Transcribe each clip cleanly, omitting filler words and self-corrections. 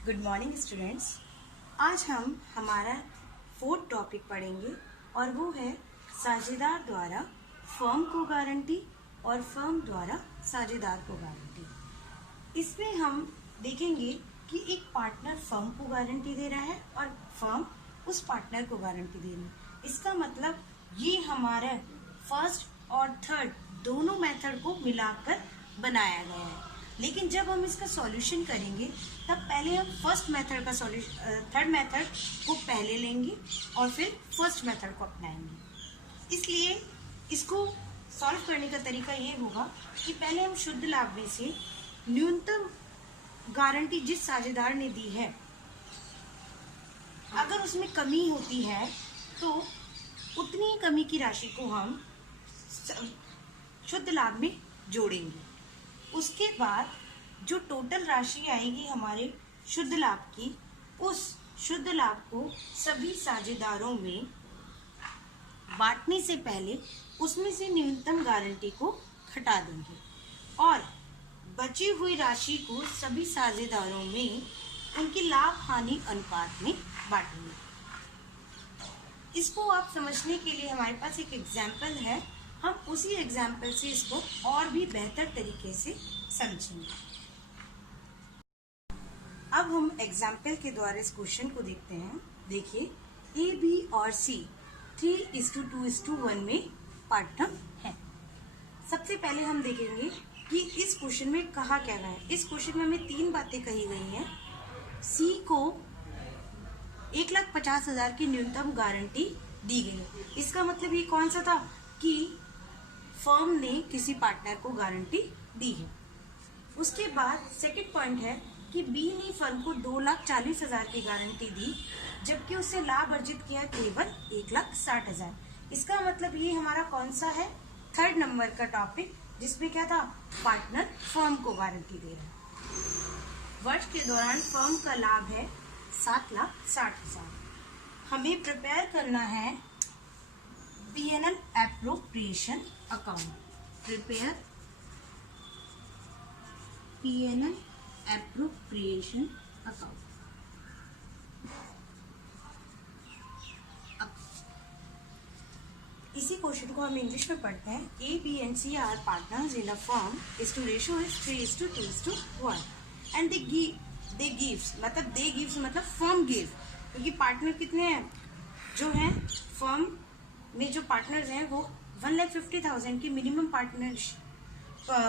Good morning students. आज हम हमारा फोर्थ टॉपिक पढ़ेंगे और वो है साझेदार द्वारा फर्म को गारंटी और फर्म द्वारा साझेदार को गारंटी। इसमें हम देखेंगे कि एक पार्टनर फर्म को गारंटी दे रहा है और फर्म उस पार्टनर को गारंटी दे रही है। इसका मतलब ये हमारा फर्स्ट और थर्ड दोनों मेथड को मिलाकर बनाया गया है। लेकिन जब हम इसका सॉल्यूशन करेंगे तब पहले हम फर्स्ट मेथड का थर्ड मेथड को पहले लेंगे और फिर फर्स्ट मेथड को अपनाएंगे। इसलिए इसको सॉल्व करने का तरीका ये होगा कि पहले हम शुद्ध लाभ में से न्यूनतम गारंटी जिस साझेदार ने दी है, अगर उसमें कमी होती है तो उतनी कमी की राशि को हम शुद्ध लाभ में जोड़ेंगे। उसके बाद जो टोटल राशि आएगी हमारे शुद्ध लाभ की, उस शुद्ध लाभ को सभी साझेदारों में बांटने से पहले उसमें से न्यूनतम गारंटी को घटा देंगे और बची हुई राशि को सभी साझेदारों में उनकी लाभ हानि अनुपात में बांटेंगे। इसको आप समझने के लिए हमारे पास एक एग्जाम्पल है, हम उसी एग्जाम्पल से इसको और भी बेहतर तरीके से समझेंगे। अब हम एग्जाम्पल के द्वारा इस क्वेश्चन को देखते हैं। देखिए, ए, बी और सी 3:2:1 में पार्टनर है। सबसे पहले हम देखेंगे कि इस क्वेश्चन में कहा क्या गया है। इस क्वेश्चन में हमें 3 बातें कही गई हैं। सी को 1,50,000 की न्यूनतम गारंटी दी गई है। इसका मतलब ये कौन सा था कि फर्म ने किसी पार्टनर को गारंटी दी है। उसके बाद सेकंड पॉइंट है कि बी ने फर्म को 2,40,000 की गारंटी दी, जबकि उसने लाभ अर्जित किया केवल 1,60,000। इसका मतलब ये हमारा कौन सा है, थर्ड नंबर का टॉपिक, जिसमें क्या था, पार्टनर फर्म को गारंटी दे रहा है। वर्ष के दौरान फर्म का लाभ है 7,60,000। हमें प्रिपेयर करना है P&L appropriation account. Prepare P&L appropriation account. इसी क्वेश्चन को हम इंग्लिश में पढ़ते हैं। A, B and C are partners in a firm. Ratio is 3:2:1 and they gives मतलब firm give, क्योंकि पार्टनर कितने हैं, जो हैं फर्म में जो पार्टनर्स हैं वो 1,50,000 की मिनिमम पार्टनर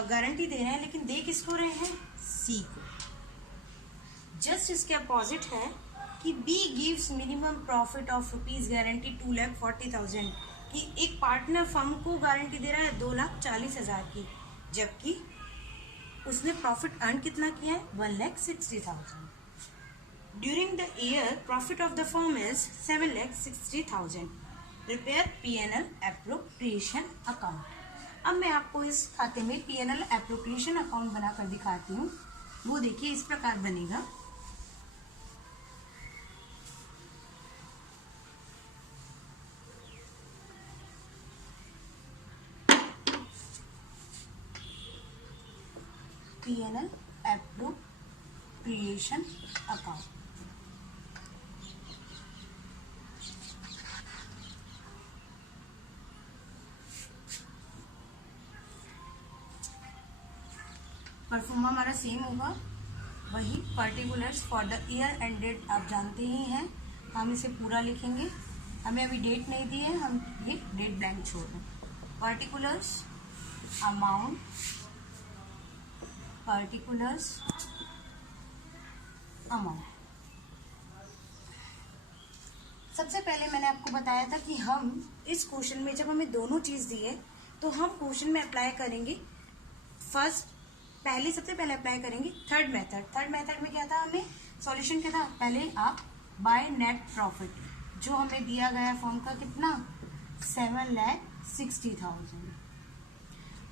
गारंटी दे रहे हैं, लेकिन दे किसको रहे हैं, सी को। जस्ट इसके अपोजिट है कि B gives minimum profit of rupees guarantee 2,40,000 कि एक पार्टनर फर्म को गारंटी दे रहा है 2,40,000 की, जबकि उसने प्रॉफिट अर्न कितना किया है, 1,60,000। During the year profit of the firm is 7,60,000। Prepare P&L appropriation account. अब मैं आपको इस खाते में P&L एप्रोप्रिएशन अकाउंट बनाकर दिखाती हूँ। वो देखिए इस प्रकार बनेगा। P&L appropriation account. परफॉर्मा हमारा सेम होगा, वही particulars for the year end date आप जानते ही हैं। हम इसे पूरा लिखेंगे, हमें अभी डेट नहीं दी है, हम ये डेट ब्लैंक छोड़ दें। Particulars amount, particulars amount. सबसे पहले मैंने आपको बताया था कि हम इस क्वेश्चन में जब हमें दोनों चीज दी है तो हम क्वेश्चन में अप्लाई करेंगे सबसे पहले अप्लाई करेंगे थर्ड मेथड। थर्ड मेथड में क्या था, हमें सॉल्यूशन क्या था, पहले आप बाय नेट प्रॉफिट जो हमें दिया गया फॉर्म का कितना, 7,60,000।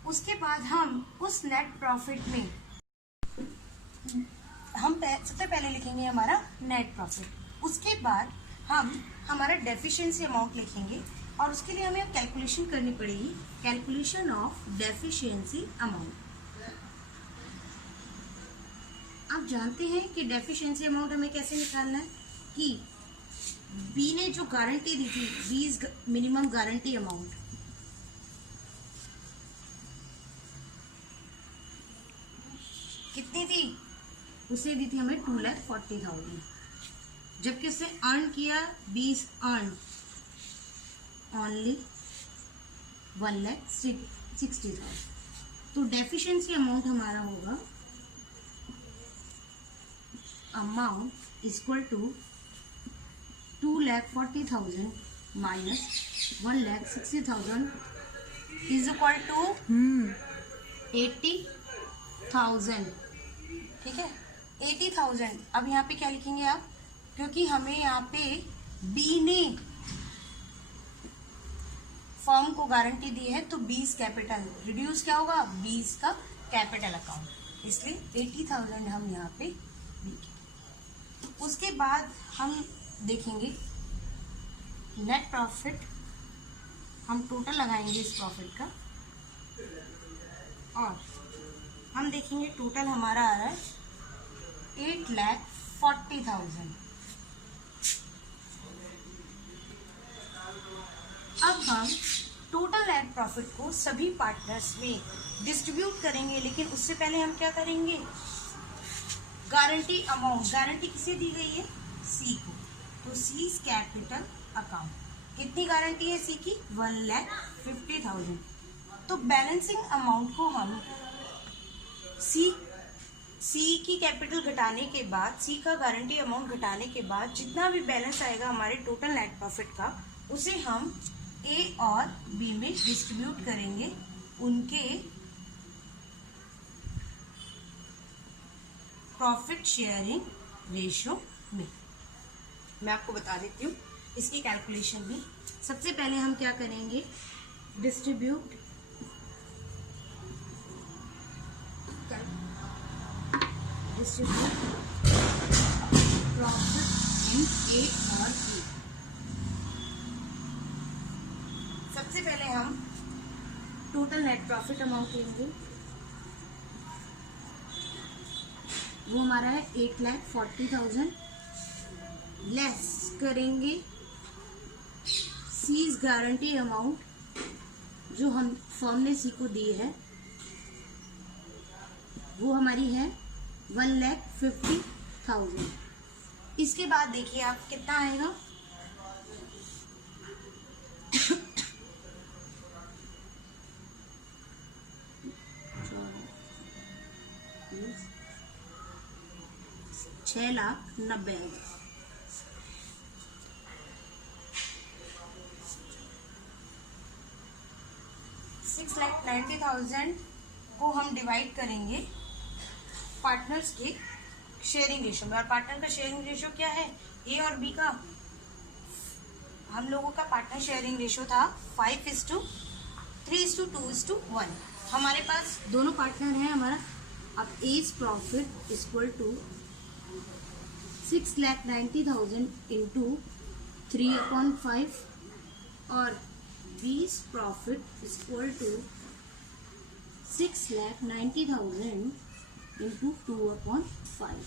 उसके बाद हम उस नेट प्रॉफिट में हम सबसे पहले लिखेंगे हमारा नेट प्रॉफिट। उसके बाद हम हमारा डेफिशिएंसी अमाउंट लिखेंगे और उसके लिए हमें कैलकुलेशन करनी पड़ेगी, कैलकुलेशन ऑफ डेफिशिएंसी अमाउंट। आप जानते हैं कि डेफिशिएंसी अमाउंट हमें कैसे निकालना है कि बी ने जो गारंटी दी थी, B is minimum guarantee amount, कितनी थी? उसे दी थी हमें 2,40,000, जबकि उसने अर्न किया, बी इज अर्न ओनली 1,60,000। तो डेफिशिएंसी अमाउंट हमारा होगा amount equal to 2,40,000 minus 1,60,000 is equal to 80,000। ठीक है, 80,000। अब यहाँ पे क्या लिखेंगे आप, क्योंकि हमें यहाँ पे बी ने फर्म को गारंटी दी है, तो बीस कैपिटल रिड्यूस क्या होगा, बीस का कैपिटल अकाउंट, इसलिए 80,000 हम यहाँ पे लिखेंगे। उसके बाद हम देखेंगे नेट प्रॉफिट, हम टोटल लगाएंगे इस प्रॉफिट का, और हम देखेंगे टोटल हमारा आ रहा है 8,40,000। अब हम टोटल नेट प्रॉफिट को सभी पार्टनर्स में डिस्ट्रीब्यूट करेंगे, लेकिन उससे पहले हम क्या करेंगे, गारंटी अमाउंट, गारंटी किसे दी गई है, सी को, तो सी कैपिटल अकाउंट, कितनी गारंटी है सी की, 1,50,000। तो बैलेंसिंग अमाउंट को हम सी की कैपिटल घटाने के बाद, सी का गारंटी अमाउंट घटाने के बाद जितना भी बैलेंस आएगा हमारे टोटल नेट प्रॉफिट का, उसे हम ए और बी में डिस्ट्रीब्यूट करेंगे उनके प्रॉफिट शेयरिंग रेशियो में। मैं आपको बता देती हूँ इसकी कैलकुलेशन भी। सबसे पहले हम क्या करेंगे, डिस्ट्रीब्यूट प्रॉफिट इन ए और बी। सबसे पहले हम टोटल नेट प्रॉफिट अमाउंट लेंगे, वो हमारा है 8,40,000, लेस करेंगे सीज गारंटी अमाउंट जो हम फर्म ने सी को दी है, वो हमारी है 1,50,000। इसके बाद देखिए आप कितना आएगा, $6,90,000। 6,90,000 को हम डिवाइड करेंगे पार्टनर्स के शेयरिंग रेशियो में, और पार्टनर का शेयरिंग रेशियो क्या है, ए और बी का, हम लोगों का पार्टनर शेयरिंग रेशियो था 5:3:2:1। हमारे पास दोनों पार्टनर हैं हमारा। अब as profit equal to 6,90,000 into 3/5 और बीस प्रॉफिट इक्वल टू 6,90,000 इंटू 2/5।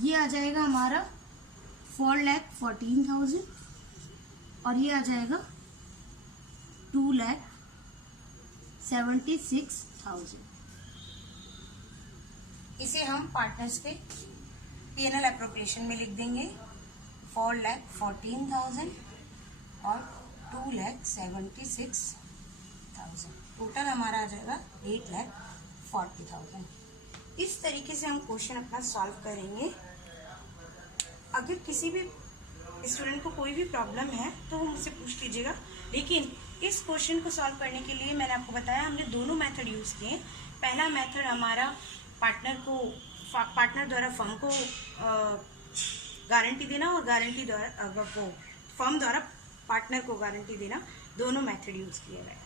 ये आ जाएगा हमारा 4,14,000 और ये आ जाएगा 2,76,000। इसे हम पार्टनर्स के P&L एप्रोप्रिएशन में लिख देंगे, 4,14,000 और 2,76,000। टोटल हमारा आ जाएगा 8,40,000। इस तरीके से हम क्वेश्चन अपना सॉल्व करेंगे। अगर किसी भी स्टूडेंट को कोई भी प्रॉब्लम है तो वो मुझसे पूछ लीजिएगा, लेकिन इस क्वेश्चन को सॉल्व करने के लिए मैंने आपको बताया हमने दोनों मेथड यूज़ किए। पहला मेथड हमारा पार्टनर द्वारा फर्म को गारंटी देना, और गारंटी द्वारा फर्म द्वारा पार्टनर को गारंटी देना, दोनों मेथड यूज़ किए गए।